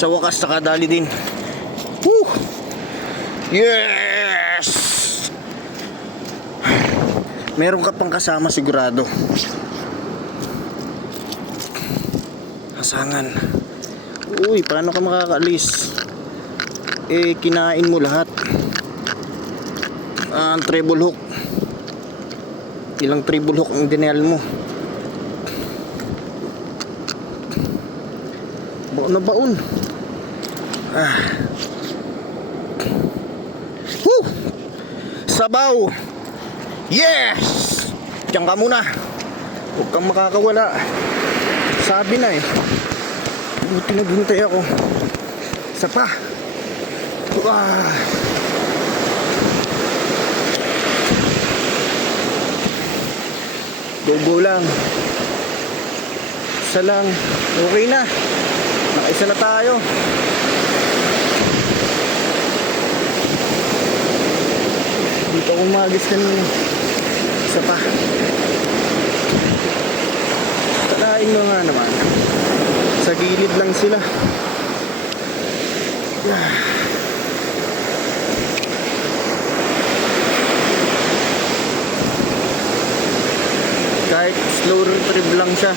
Sa wakas nakadali din. Woo! Yes! Meron ka pang kasama sigurado. Hasangan. Uy, paano ka makakaalis? Eh, kinain mo lahat. Ang treble hook. Ilang treble hook ang dinel mo? Baon na baon. Woo! Sabaw! Yes! Diyan ka muna. Huwag kang makakawala. Sabi na eh. Buti naghintay ako. Isa pa. Go lang. Isa lang. Okay na. Nakaisa na tayo. Dito ako umagis kanina. Isa pa. Talain mo nga naman. Sa gilid lang sila. Kahit slow retrieve lang siya,